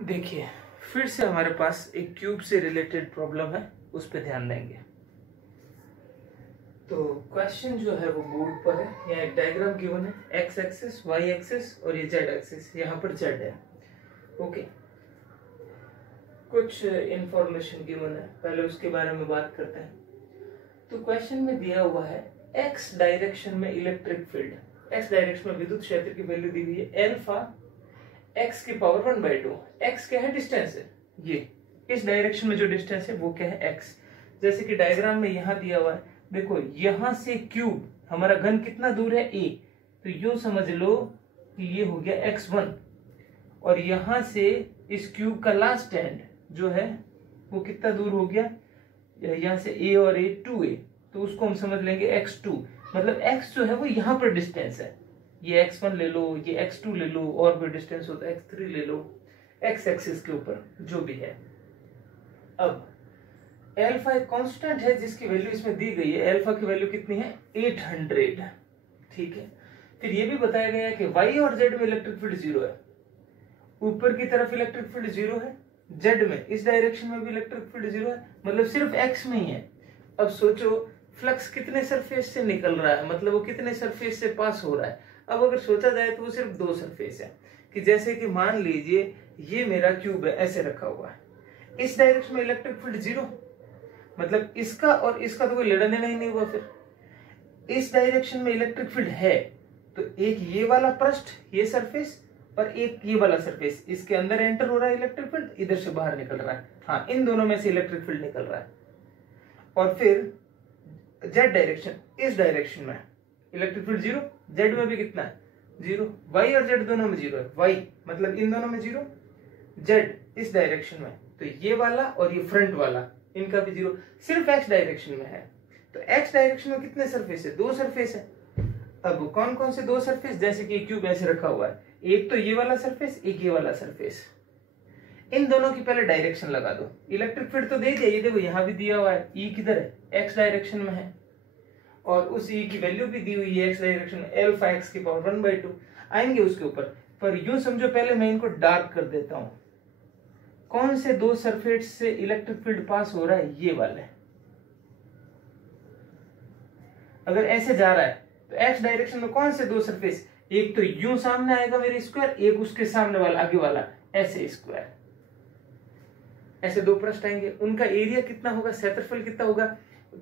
देखिए, फिर से हमारे पास एक क्यूब से रिलेटेड प्रॉब्लम है, उस पर ध्यान देंगे। तो क्वेश्चन जो है वो बोर्ड पर है। यहाँ एक डायग्राम गिवन है, एक्स एक्सिस, वाई एक्सिस और ये जेड एक्सिस। यहाँ पर जेड है। ओके, कुछ इंफॉर्मेशन गिवन है, पहले उसके बारे में बात करते हैं। तो क्वेश्चन में दिया हुआ है एक्स डायरेक्शन में इलेक्ट्रिक फील्ड, एक्स डायरेक्शन में विद्युत क्षेत्र की वैल्यू दी हुई है एल्फा एक्स की पावर 1/2। एक्स क्या है? डिस्टेंस है। ये इस डायरेक्शन में जो डिस्टेंस है वो क्या है? एक्स। जैसे कि डायग्राम में यहां दिया हुआ है, देखो यहां से क्यूब हमारा घन कितना दूर है? ए। तो यूं समझ लो कि ये हो गया x1, और यहां से इस क्यूब का लास्ट एंड जो है वो कितना दूर हो गया? यहां से a और a 2a, तो उसको हम समझ लेंगे x2। मतलब x जो है वो यहां पर डिस्टेंस है। ये x1 ले लो, ये x2 ले लो, और भी डिस्टेंस होता है x3 ले लो, x एक्सिस के ऊपर जो भी है। अब एल्फा एक कांस्टेंट है जिसकी वैल्यू इसमें दी गई है। एल्फा की वैल्यू कितनी है? 800। ठीक है। फिर ये भी बताया गया है कि y और z में इलेक्ट्रिक फील्ड 0 है। ऊपर की तरफ इलेक्ट्रिक फील्ड 0 है, z में इस डायरेक्शन में भी इलेक्ट्रिक फील्ड 0 है, मतलब सिर्फ x में ही है। अब सोचो फ्लक्स कितने सरफेस से निकल रहा है, मतलब वो कितने सरफेस से पास हो रहा है। अब अगर सोचा जाए तो वो सिर्फ 2 सरफेस है। कि जैसे कि मान लीजिए ये मेरा क्यूब है, ऐसे रखा हुआ है, इस डायरेक्शन में इलेक्ट्रिक फील्ड 0, मतलब इसका और इसका तो कोई लेना देना ही नहीं हुआ। फिर इस डायरेक्शन में इलेक्ट्रिक फील्ड है, तो एक ये वाला पृष्ठ, ये सरफेस, और एक ये वाला सरफेस, इसके अंदर एंटर हो रहा है इलेक्ट्रिक फील्ड, इधर से बाहर निकल रहा है। हाँ, इन दोनों में से इलेक्ट्रिक फील्ड निकल रहा है। और फिर जेड डायरेक्शन, इस डायरेक्शन में इलेक्ट्रिक फील्ड 0, जेड में भी कितना है? 0। वाई और जेड दोनों में 0 है। वाई मतलब इन दोनों में 0, जेड इस डायरेक्शन में, तो ये वाला और ये फ्रंट वाला इनका भी 0। सिर्फ एक्स डायरेक्शन में है। तो एक्स डायरेक्शन में कितने सरफेस है? 2 सरफेस है। अब कौन कौन से 2 सरफेस? जैसे कि क्यूब ऐसे रखा हुआ है, एक तो ये वाला सरफेस, एक ये वाला सरफेस। इन दोनों की पहले डायरेक्शन लगा दो। इलेक्ट्रिक फील्ड तो दे दिया, ये देखो यहां भी दिया हुआ है, ई किधर है? एक्स डायरेक्शन में है, और उस ई की वैल्यू भी दी हुई है एक्स डायरेक्शन में, एल्फा एक्स की पावर 1/2। आएंगे उसके ऊपर, पर यूं समझो पहले मैं इनको डार्क कर देता हूं। कौन से 2 सरफेस से इलेक्ट्रिक फील्ड पास हो रहा है? ये वाले। अगर ऐसे जा रहा है तो एक्स डायरेक्शन में कौन से 2 सरफेस? एक तो यूं सामने आएगा मेरे स्क्वायर, एक उसके सामने वाला, आगे वाला, ऐसे स्क्वायर। ऐसे 2 पृष्ठ आएंगे, उनका एरिया कितना होगा? क्षेत्रफल कितना होगा?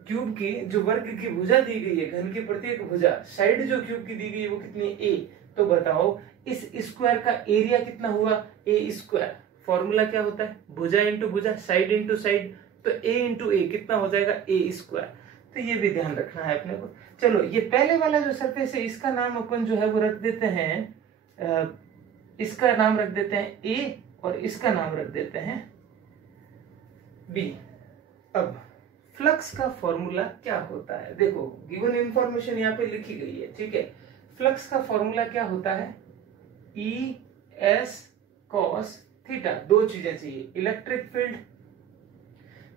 क्यूब की जो वर्ग की भुजा दी गई है, घन की प्रत्येक भुजा, साइड जो क्यूब की दी गई है वो कितनी? a। तो बताओ इस स्क्वायर का एरिया कितना हुआ? a square. फॉर्मूला क्या होता है? भुजा इंटू भुजा, साइड इंटू साइड, तो a इंटू a कितना हो जाएगा? a square. तो ये भी ध्यान रखना है अपने को। चलो, ये पहले वाला जो सरफेस है इसका नाम अपन जो है वो रख देते हैं, इसका नाम रख देते हैं a, और इसका नाम रख देते हैं b। अब फ्लक्स का फॉर्मूला क्या होता है? देखो गिवन इंफॉर्मेशन यहाँ पे लिखी गई है, ठीक है। फ्लक्स का फॉर्मूला क्या होता है? E S cos theta. 2 चीजें चाहिए। इलेक्ट्रिक फील्ड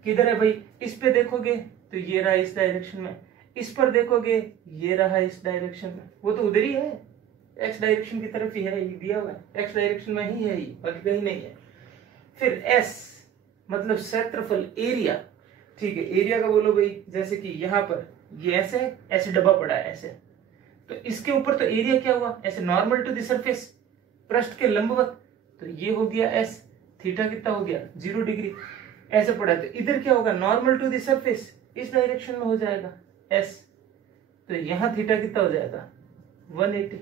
किधर है भाई? इस पे देखोगे तो ये रहा इस डायरेक्शन में, इस पर देखोगे ये रहा इस डायरेक्शन में, वो तो उधर ही है, एक्स डायरेक्शन की तरफ ही है, ये दिया हुआ है, एक्स डायरेक्शन में ही है ये, बाकी कहीं नहीं है। फिर S मतलब क्षेत्रफल, एरिया, ठीक है। एरिया का बोलो भाई, जैसे कि यहाँ पर ये ऐसे ऐसे दबा पड़ा है ऐसे, तो इसके ऊपर तो एरिया क्या हुआ? ऐसे नॉर्मल टू द सरफेस, पृष्ठ के लंबवत, तो ये हो गया एस। थीटा कितना हो गया? 0 डिग्री। ऐसे पड़ा है तो इधर क्या होगा? नॉर्मल टू द सरफेस, इस डायरेक्शन में हो जाएगा एस। तो यहां थीटा कितना हो जाएगा? 180।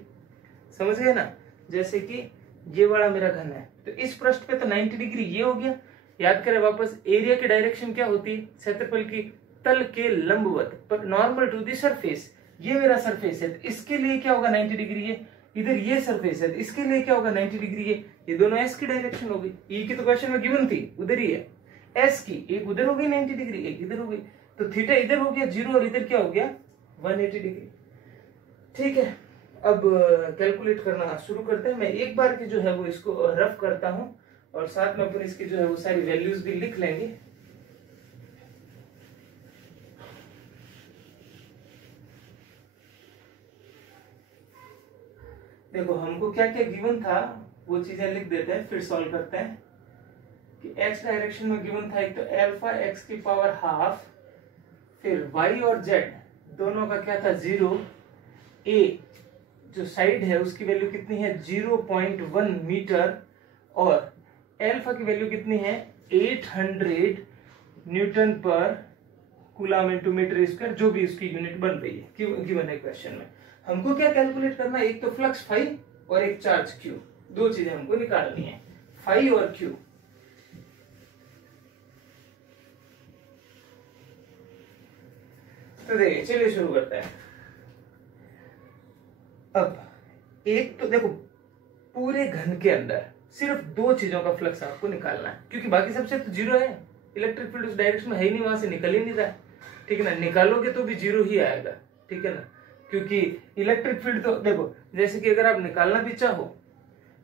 समझ गए ना? जैसे कि ये वाला मेरा घन है, तो इस पृष्ठ पे तो 90 डिग्री ये हो गया। याद करें वापस, एरिया की डायरेक्शन क्या होती है? क्षेत्रफल की तल के लंबवत, पर नॉर्मल टू द सरफेस। ये मेरा सरफेस है, तो इसके लिए क्या होगा? 90 डिग्री है। इधर ये सरफेस है, तो इसके लिए क्या होगा? 90 डिग्री है। ये दोनों एस की डायरेक्शन हो गई। ई की तो क्वेश्चन में गिवन थी, उधर ही है। एस की एक उधर हो गई 90 डिग्री, एक इधर हो गई, तो थीटा इधर हो गया 0, और इधर क्या हो गया? 180 डिग्री। ठीक है, अब कैलकुलेट करना शुरू करते हैं। मैं एक बार की जो है वो इसको रफ करता हूं, और साथ में अपन इसकी जो है वो सारी वैल्यूज भी लिख लेंगे। देखो हमको क्या क्या गिवन था वो चीजें लिख देते हैं, फिर सॉल्व करते हैं। कि x डायरेक्शन में गिवन था एक तो अल्फा x की पावर हाफ, फिर y और z दोनों का क्या था 0, a जो साइड है उसकी वैल्यू कितनी है 0.1 मीटर, और अल्फा की वैल्यू कितनी है 800 न्यूटन पर कूलम इनटू मीटर स्क्वायर, जो भी उसकी यूनिट बन रही है गिवन है क्वेश्चन में। हमको क्या कैलकुलेट करना है, एक तो फ्लक्स फाई और एक चार्ज क्यू, दो चीजें हमको निकालनी है, फाई और क्यू। तो देखिए चलिए शुरू करते हैं। अब एक तो देखो पूरे घन के अंदर सिर्फ दो चीजों का फ्लक्स आपको निकालना है, क्योंकि बाकी सबसे तो जीरो है, इलेक्ट्रिक फील्ड उस डायरेक्शन में है ही नहीं, वहां से निकल ही नहीं रहा है, ठीक है ना, निकालोगे तो भी जीरो ही आएगा, ठीक है ना, क्योंकि इलेक्ट्रिक फील्ड तो देखो जैसे कि अगर आप निकालना भी चाहो,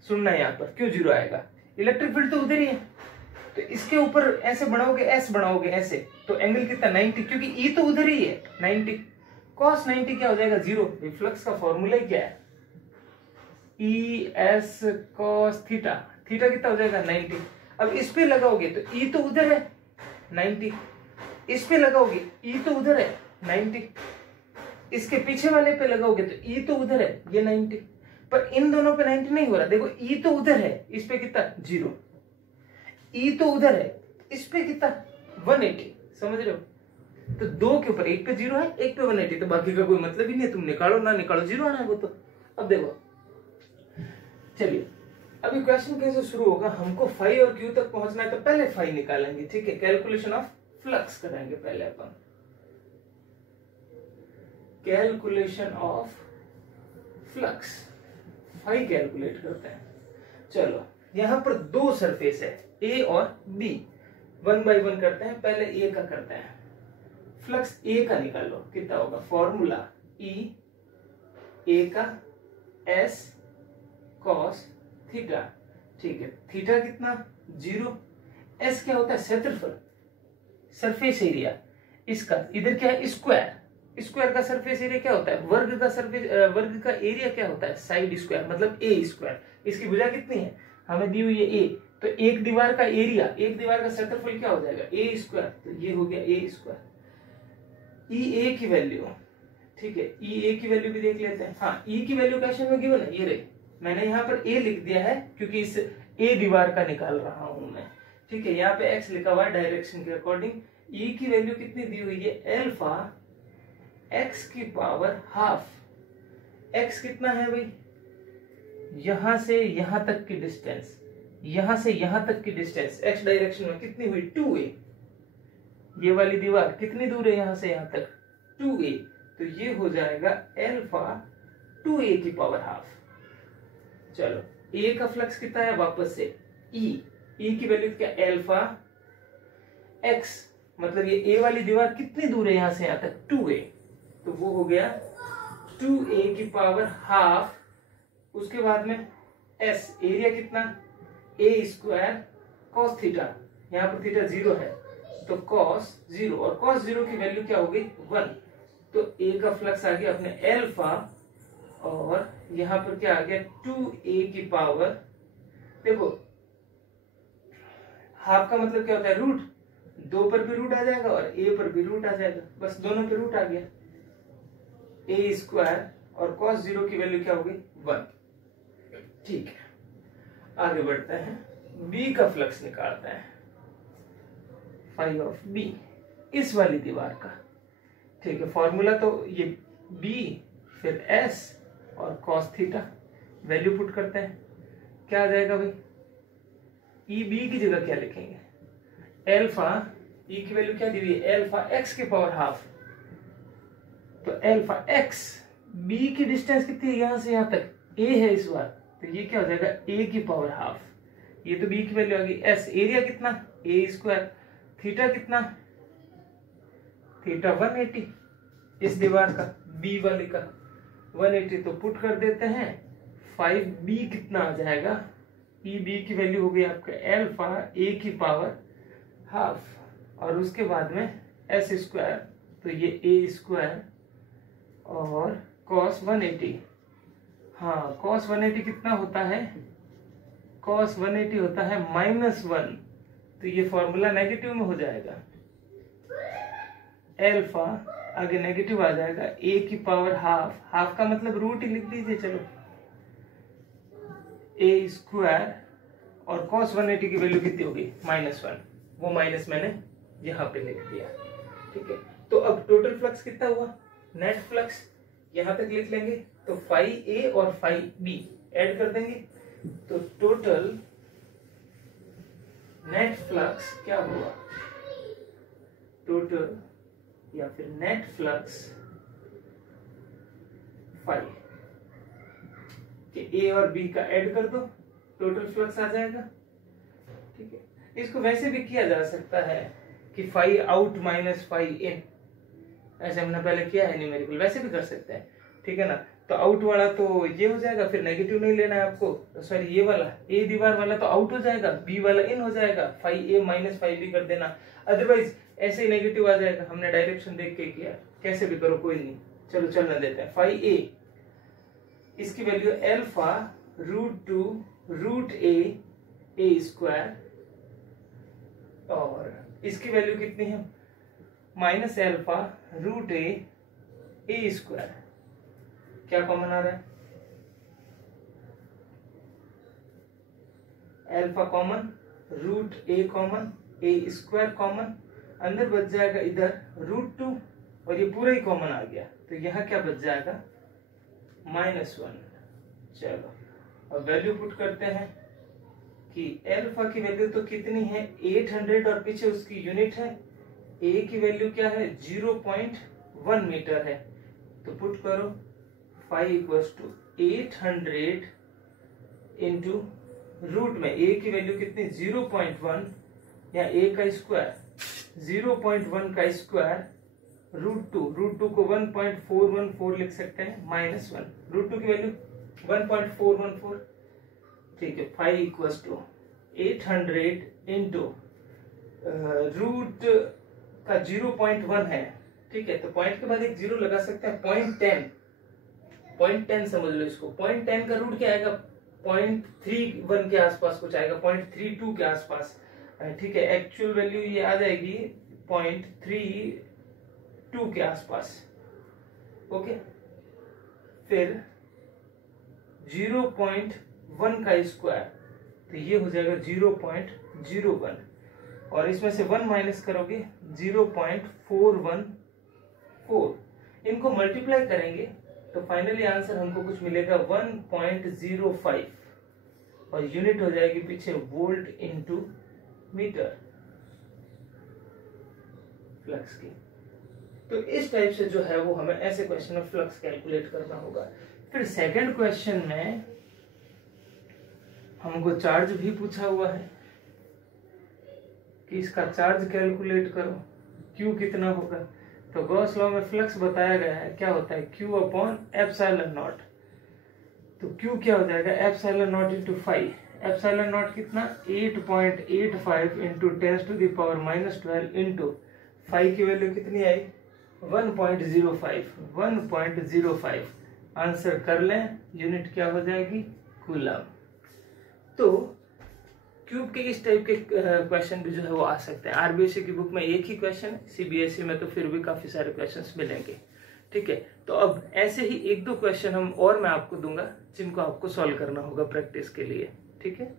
सुनना यहाँ पर क्यों जीरो आएगा, इलेक्ट्रिक फील्ड तो उधर ही है, तो इसके ऊपर ऐसे बनाओगे, एस बनाओगे ऐसे, तो एंगल कितना 90, क्योंकि ई तो उधर ही है 90, cos 90 क्या हो जाएगा 0, फ्लक्स का फॉर्मूला ही क्या है E S cos theta, theta कितना हो जाएगा 90। अब इस पे लगाओगे तो ई तो उधर है 90, इस पे लगाओगे ई तो उधर है 90, इसके पीछे वाले पे लगाओगे तो ई तो उधर है ये 90, पर इन दोनों पे 90 नहीं हो रहा, देखो ई तो उधर है, इस पे कितना 0, ई तो उधर है, इस पे कितना 180, समझ रहे हो, तो दो के ऊपर एक पे 0 है, एक पे 180, तो बाकी का कोई मतलब ही नहीं है, तुम निकालो ना निकालो 0 आना है वो तो। अब देखो चलिए अभी क्वेश्चन कैसे शुरू होगा, हमको फाई और क्यू तक पहुंचना है, तो पहले फाई निकालेंगे, ठीक है, कैलकुलेशन ऑफ फ्लक्स करेंगे पहले अपन, calculation of flux, phi calculate करते हैं। चलो यहां पर दो सरफेस है ए और बी, 1 बाय 1 करते हैं, पहले ए का करते हैं, फ्लक्स ए का निकालो कितना होगा, फॉर्मूला ई ए का एस कॉस थीटा, ठीक है, थीटा कितना 0, एस क्या होता है क्षेत्रफल, सरफेस एरिया, इसका इधर क्या है स्क्वायर, स्क्वायर का सरफेस एरिया क्या होता है, वर्ग का सरफेस, वर्ग का एरिया क्या होता है साइड स्क्वायर, मतलब ए स्क्वायर, इसकी भुजा कितनी है हमें दी हुई है ए, तो एक दीवार का एरिया, एक दीवार का क्षेत्रफल क्या हो जाएगा ए स्क्वायर, तो ये हो गया ए स्क्वायर। ई ए की वैल्यू, ठीक है, ई ए की वैल्यू भी देख लेते हैं, हाँ ई की वैल्यू क्वेश्चन में गिवन है, ये रही, मैंने यहाँ पर ए लिख दिया है क्योंकि इस ए दीवार का निकाल रहा हूं मैं, ठीक है, यहाँ पे एक्स लिखा हुआ है डायरेक्शन के अकॉर्डिंग, ई की वैल्यू कितनी दी हुई है अल्फा एक्स की पावर हाफ, एक्स कितना है भाई, यहां से यहां तक की डिस्टेंस, यहां से यहां तक की डिस्टेंस एक्स डायरेक्शन में कितनी हुई 2a, ये वाली दीवार कितनी दूर है यहां से यहां तक 2a, तो ये हो जाएगा अल्फा 2a की पावर हाफ। चलो ए का फ्लक्स कितना है वापस से ई, ई की वैल्यू क्या अल्फा एक्स, मतलब ये ए वाली दीवार कितनी दूर है यहां से यहां तक 2a, तो वो हो गया 2a की पावर हाफ, उसके बाद में एस एरिया कितना ए स्क्वायर कॉस थीटा, यहाँ पर थीटा 0 है तो कॉस 0, और कॉस 0 की वैल्यू क्या हो गई 1, तो ए का फ्लक्स आ गया अपने अल्फा, और यहां पर क्या आ गया 2a की पावर, देखो हाफ का मतलब क्या होता है रूट, 2 पर भी रूट आ जाएगा और a पर भी रूट आ जाएगा, बस दोनों पे रूट आ गया, ए स्क्वायर और cos 0 की वैल्यू क्या हो गई 1, ठीक है, आगे बढ़ते हैं, b का फ्लक्स निकालते हैं, फाई ऑफ b, इस वाली दीवार का, ठीक है, फॉर्मूला तो ये b फिर s और cos थीटा, वैल्यू पुट करते हैं, क्या आ जाएगा भाई, ई बी की जगह क्या लिखेंगे अल्फा, ई की वैल्यू क्या दी हुई है अल्फा एक्स की पावर हाफ, तो अल्फा एक्स, बी की डिस्टेंस कितनी है यहां से यहां तक a है इस बार, तो ये क्या हो जाएगा a की पावर हाफ, ये तो b की वैल्यू आ गई, s एरिया कितना a स्क्वायर, थीटा कितना थीटा 180, इस दीवार का b वाले का 180, तो पुट कर देते हैं 5b कितना आ जाएगा, ई बी की वैल्यू हो गई आपका अल्फा a की पावर हाफ, और उसके बाद में s स्क्वायर, तो ये a स्क्वायर और cos 180, हाँ cos 180 कितना होता है, cos 180 होता है -1 तो ये फॉर्मूला नेगेटिव में हो जाएगा, एल्फा आगे नेगेटिव आ जाएगा, ए की पावर हाफ, हाफ का मतलब रूट ही लिख दीजिए, चलो ए स्क्वायर, और cos 180 की वैल्यू कितनी होगी -1, वो माइनस मैंने यहाँ पे लिख दिया। ठीक है, तो अब टोटल फ्लक्स कितना हुआ, नेट फ्लक्स यहां तक लिख लेंगे, तो फाई ए और फाई बी ऐड कर देंगे, तो टोटल नेट फ्लक्स क्या हुआ, टोटल या फिर नेट फ्लक्स फाई के ए और बी का ऐड कर दो, टोटल फ्लक्स आ जाएगा। ठीक है, इसको वैसे भी किया जा सकता है कि फाई आउट माइनस फाई इन, ऐसे हमने पहले किया है न्यूमेरिकल, वैसे भी कर सकते हैं। ठीक है ना, तो आउट वाला तो ये हो जाएगा, फिर नेगेटिव नहीं लेना है आपको, सॉरी ये वाला ए दीवार वाला तो आउट हो जाएगा, बी वाला इन हो जाएगा, फाई ए माइनस फाई बी कर देना, अदरवाइज ऐसे ही नेगेटिव आ जाएगा। हमने डायरेक्शन देख के किया, कैसे भी करो कोई नहीं, चलो चलने देते हैं। फाई ए इसकी वैल्यू एल्फा √2√a स्क्वायर, और इसकी वैल्यू कितनी है माइनस एल्फा √a स्क्वायर, क्या कॉमन आ रहा है, alpha common, √a common, a square common, अंदर बच जाएगा इधर √2, और ये पूरा ही कॉमन आ गया, तो यहाँ क्या बच जाएगा -1। चलो अब वैल्यू पुट करते हैं कि एल्फा की वैल्यू तो कितनी है 800, और पीछे उसकी यूनिट है, ए की वैल्यू क्या है 0.1 मीटर है, तो पुट करो phi equals to 800 into root में ए की वैल्यू कितनी 0.1, या ए का स्क्वायर 0.1 का स्क्वायर √2 को 1.414 लिख सकते हैं, -1, √2 की वैल्यू 1.414। ठीक है, phi equals to 800 into root का 0.1 है। ठीक है, तो पॉइंट के बाद एक जीरो लगा सकते हैं, 0.10 समझ लो इसको, 0.10 का रूट क्या आएगा 0.31 के आसपास कुछ आएगा, 0.32 के आसपास। ठीक है, एक्चुअल वैल्यू ये आ जाएगी 0.32 के आसपास। ओके, फिर 0.1 का स्क्वायर, तो ये हो जाएगा 0.01, और इसमें से 1 माइनस करोगे 0.414, इनको मल्टीप्लाई करेंगे तो फाइनली आंसर हमको कुछ मिलेगा 1.05, और यूनिट हो जाएगी पीछे वोल्ट इनटू मीटर फ्लक्स की। तो इस टाइप से जो है वो हमें ऐसे क्वेश्चन में फ्लक्स कैलकुलेट करना होगा। फिर सेकंड क्वेश्चन में हमको चार्ज भी पूछा हुआ है कि इसका चार्ज कैलकुलेट करो, क्यू कितना होगा। तो गॉस लॉ में फ्लक्स बताया गया है, क्या होता है Q अपॉन एप्सिलॉन नॉट। तो Q क्या हो जाएगा epsilon naught into phi, epsilon naught कितना 8.85 इंटू 10⁻⁻12 इंटू फाई की वैल्यू कितनी आई 1.05 आंसर कर लें, यूनिट क्या हो जाएगी कूलम। तो क्यूब के इस टाइप के क्वेश्चन भी जो है वो आ सकते हैं। आरबीएसई की बुक में एक ही क्वेश्चन है, सीबीएसई में तो फिर भी काफी सारे क्वेश्चंस मिलेंगे। ठीक है, तो अब ऐसे ही एक दो क्वेश्चन हम और मैं आपको दूंगा जिनको आपको सॉल्व करना होगा प्रैक्टिस के लिए। ठीक है,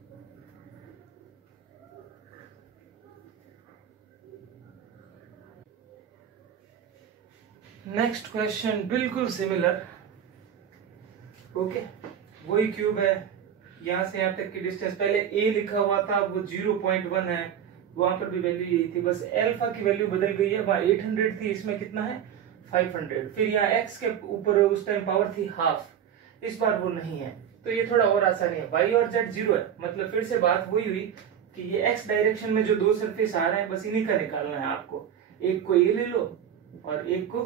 नेक्स्ट क्वेश्चन बिल्कुल सिमिलर। ओके, वही क्यूब है, यहां से यहां तक की डिस्टेंस पहले a लिखा हुआ था, वो 0.1 है, वहां पर भी वैल्यू यही थी, बस अल्फा की वैल्यू बदल गई है, वहां 800 थी, इसमें कितना है 500। फिर यहाँ x के ऊपर उस टाइम पावर थी हाफ, इस बार वो नहीं है, तो ये थोड़ा और आसानी है। y और z 0 है, मतलब फिर से बात वही हुई कि ये x डायरेक्शन में जो दो सरफेस आ रहे हैं बस इन्हीं का निकालना है आपको। एक को a ले लो और एक को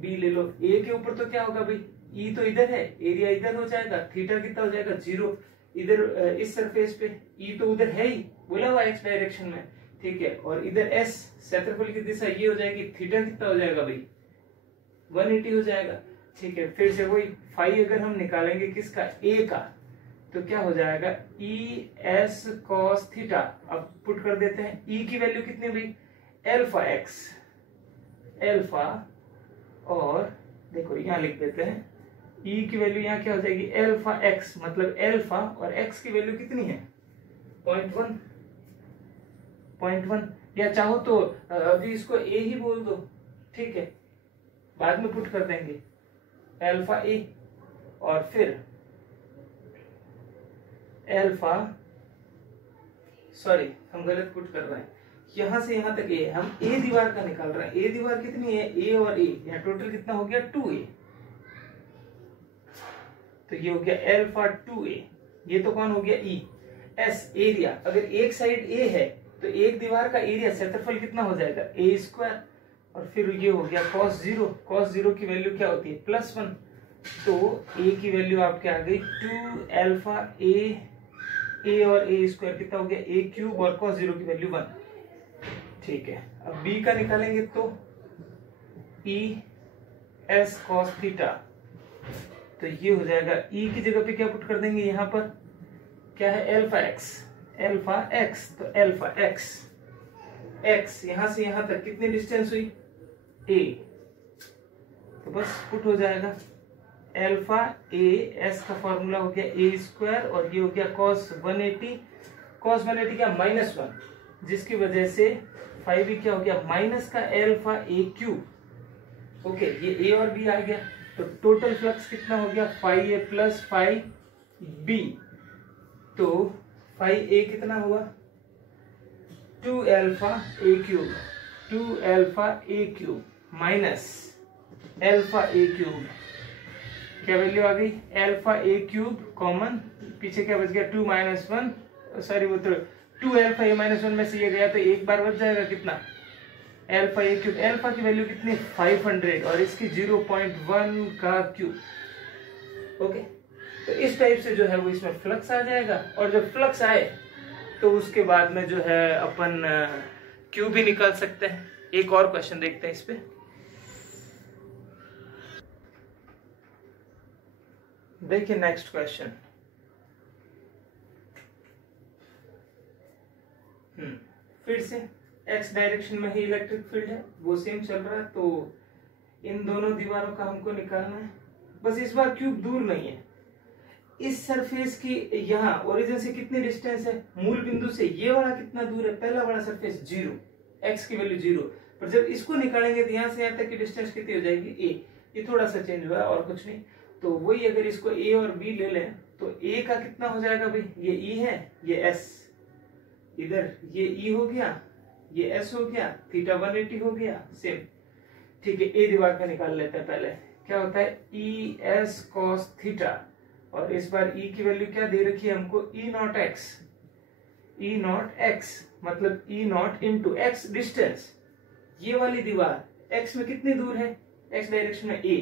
b ले लो। a के ऊपर तो क्या होगा भाई, e तो इधर है, एरिया इधर हो जाएगा, थीटा कितना हो जाएगा 0 इधर इस सरफेस पे, e तो उधर है ही बोला हुआ x डायरेक्शन में। ठीक है, और इधर s क्षेत्रफल की दिशा ये हो जाएगी, थीटा कितना हो जाएगा भाई 180 हो जाएगा। ठीक है, फिर से वही फाई अगर हम निकालेंगे किसका a का, तो क्या हो जाएगा ई एस कॉस थीटा। अब पुट कर देते हैं, ई की वैल्यू कितनी हुई एल्फा एक्स, एल्फा, और देखो यहां लिख देते हैं ई की वैल्यू यहां क्या हो जाएगी एल्फा एक्स, मतलब एल्फा और एक्स की वैल्यू कितनी है 0.1, या चाहो तो अभी इसको ए ही बोल दो, ठीक है, बाद में पुट कर देंगे एल्फा ए, और फिर एल्फा, सॉरी हम गलत पुट कर रहे हैं, यहां से यहां तक ए, हम ए दीवार का निकाल रहे हैं, ए दीवार कितनी है ए और ए, यहाँ टोटल कितना हो गया 2a, तो ये हो गया एल्फा 2a, ये तो कौन हो गया ई एस एरिया, अगर एक साइड ए है तो एक दीवार का एरिया क्षेत्रफल कितना हो जाएगा ए स्क्वायर, और फिर ये हो गया cos 0, cos 0 की वैल्यू क्या होती है +1, तो ए की वैल्यू आपके आ गई 2 एल्फा ए और ए स्क्वायर कितना हो गया ए क्यूब, और cos 0 की वैल्यू 1, ठीक है। अब बी का निकालेंगे तो ई एस कॉस थीटा, तो ये हो जाएगा ई की जगह पे क्या पुट कर देंगे, यहां पर क्या है एल्फा एक्स, एल्फा एक्स, तो एल्फा एक्स, एक्स यहां से यहां तक कितनी डिस्टेंस हुई ए, तो बस पुट हो जाएगा एल्फा ए, एस का फॉर्मूला हो गया ए स्क्वायर, और ये हो गया cos 180, cos 180 क्या -1, जिसकी वजह से 5 क्या हो गया माइनस का एल्फा ए क्यूब, ओके, ये ए और बी आ गया, तो टोटल फ्लक्स कितना हो गया 5a + 5b, तो 5a कितना हुआ 2 एल्फा ए क्यूब, 2 एल्फा ए क्यूब माइनस एल्फा ए क्यूब, क्या वैल्यू आ गई एल्फा ए क्यूब, कॉमन पीछे क्या बच गया 2 - 1, सॉरी वो तो 2 एल्फा ए -1 में से ये गया तो एक बार बच जाएगा कितना एल्फा ए क्यूब, एल्फा की वैल्यू कितनी 500 और इसकी 0.1 का क्यूब, ओके। तो इस टाइप से जो है वो इसमें फ्लक्स आ जाएगा, और जब फ्लक्स आए तो उसके बाद में जो है अपन क्यू भी निकाल सकते हैं। एक और क्वेश्चन देखते हैं इस पे, देखिए नेक्स्ट क्वेश्चन, फिर से एक्स डायरेक्शन में ही इलेक्ट्रिक फील्ड है, वो सेम चल रहा है, तो इन दोनों दीवारों का हमको निकालना है, बस इस बार क्यूब दूर नहीं है, इस सरफेस की यहाँ ओरिजिन से कितनी डिस्टेंस है मूल बिंदु से, ये वाला कितना दूर है, पहला वाला सरफेस 0, एक्स की वैल्यू 0, पर जब इसको निकालेंगे तो यहाँ से यहाँ तक की डिस्टेंस कितनी हो जाएगी a, ये थोड़ा सा चेंज हुआ है और कुछ नहीं, तो वही अगर इसको a और b ले लें तो a का कितना हो जाएगा भाई, ये e है, ये s, इधर ये e हो गया, ये s हो गया, थीटा 180 हो गया, सेम, ठीक है। a दीवार का निकाल लेते हैं, पहले क्या होता है e s cos थीटा, और इस बार e की वैल्यू क्या दे रखी है हमको e not x, e not x मतलब e not into x distance, ये वाली दीवार x में कितनी दूर है, x डायरेक्शन में a,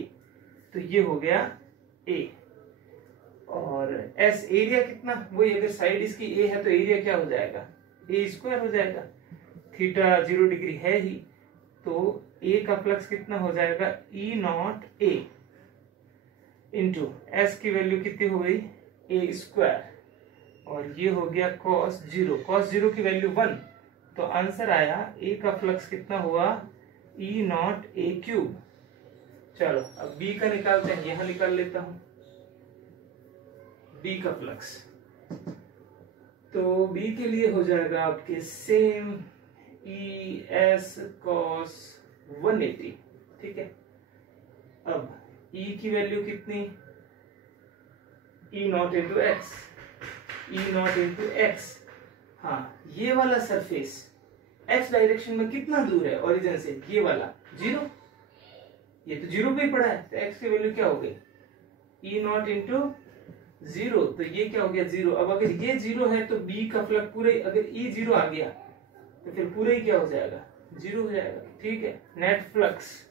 तो ये हो गया a, और s एरिया कितना, वही अगर साइड इसकी a है तो एरिया क्या हो जाएगा a स्क्वायर हो जाएगा, थीटा 0 डिग्री है ही, तो a का फ्लक्स कितना हो जाएगा e not a into s की वैल्यू कितनी हो गई a स्क्वायर, और ये हो गया cos 0, cos 0 की वैल्यू 1, तो आंसर आया a का फ्लक्स कितना हुआ e नॉट a क्यूब। चलो अब b का निकालते हैं, यहां निकाल लेता हूं b का फ्लक्स, तो b के लिए हो जाएगा आपके सेम e s cos 180, ठीक है। अब e की वैल्यू कितनी e not into x, e not into x, हाँ ये वाला सरफेस x डायरेक्शन में कितना दूर है ओरिजिन से, ये वाला 0, ये तो 0 पे ही पड़ा है, तो x की वैल्यू क्या हो गई e नॉट इंटू 0, तो ये क्या हो गया 0। अब अगर ये 0 है तो b का फ्लक्स पूरे, अगर e 0 आ गया तो फिर पूरे ही क्या हो जाएगा 0 हो जाएगा, ठीक है। नेट फ्लक्स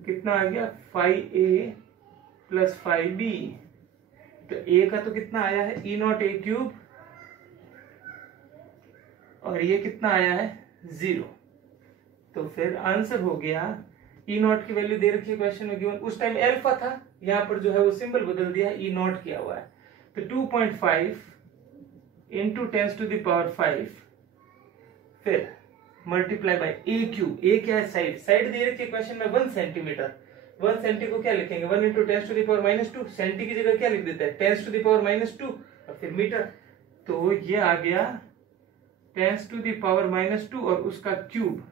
कितना आ गया 5a + 5b, तो a का तो कितना आया है e नॉट a क्यूब, और ये कितना आया है 0, तो फिर आंसर हो गया e नॉट की वैल्यू दे रखी है क्वेश्चन में गिवन, उस टाइम अल्फा था, यहाँ पर जो है वो सिंबल बदल दिया e नॉट किया हुआ है, तो 2.5 इंटू 10 टू द पावर 5 फिर मल्टीप्लाई बाय ए क्यूब। ए क्या है? साइड। साइड दे रखी है क्वेश्चन में 1 सेंटीमीटर। 1 सेंटी को क्या लिखेंगे? 1 into 10 to the power -2। Centi की जगह क्या लिख देते हैं? 10 टू द पावर -2 और फिर मीटर। तो ये आ गया 10 टू द पावर -2 और उसका क्यूब।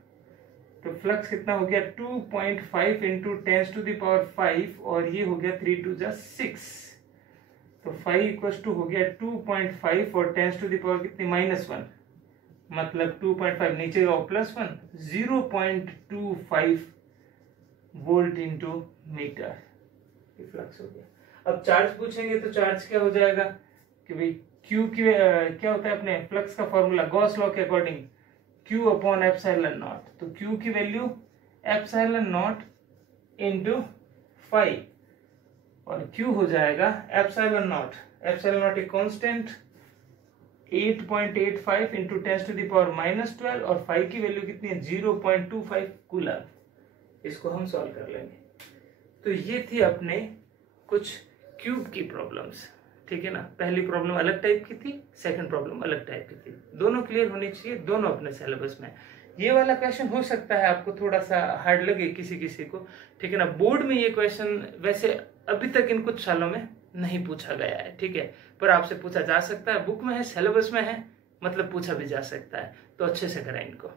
तो फ्लक्स कितना हो गया? 2.5 इंटू 10 टू द पावर 5 और ये हो गया 3 2 6। तो 5 इक्वल टू हो गया 2.5 और 10 टू द पावर कितनी? -1, मतलब 2.5 नीचे का +1, 0.25 वोल्ट इंटू मीटर फ्लक्स हो गया। अब चार्ज पूछेंगे तो चार्ज क्या हो जाएगा कि भाई Q की क्या होता है अपने फ्लक्स का फॉर्मूला गॉस लॉ के according Q upon epsilon naught. तो Q की वैल्यू एप्सिलॉन नॉट इंटू 5 और Q हो जाएगा एप्सिलॉन नॉट। एप्सिलॉन नॉट एक constant 8.85 into 10 to the power -12 और 5 की वैल्यू कितनी है? 0.25 कूलम। इसको हम सॉल्व कर लेंगे। तो ये थी अपने कुछ क्यूब की प्रॉब्लम्स, ठीक है ना। पहली प्रॉब्लम अलग टाइप की थी, सेकंड प्रॉब्लम अलग टाइप की थी। दोनों क्लियर होनी चाहिए, दोनों अपने सिलेबस में। ये वाला क्वेश्चन हो सकता है आपको थोड़ा सा हार्ड लगे किसी किसी को, ठीक है ना। बोर्ड में ये क्वेश्चन वैसे अभी तक इन कुछ सालों में नहीं पूछा गया है, ठीक है, पर आपसे पूछा जा सकता है। बुक में है, सिलेबस में है, मतलब पूछा भी जा सकता है। तो अच्छे से करें इनको।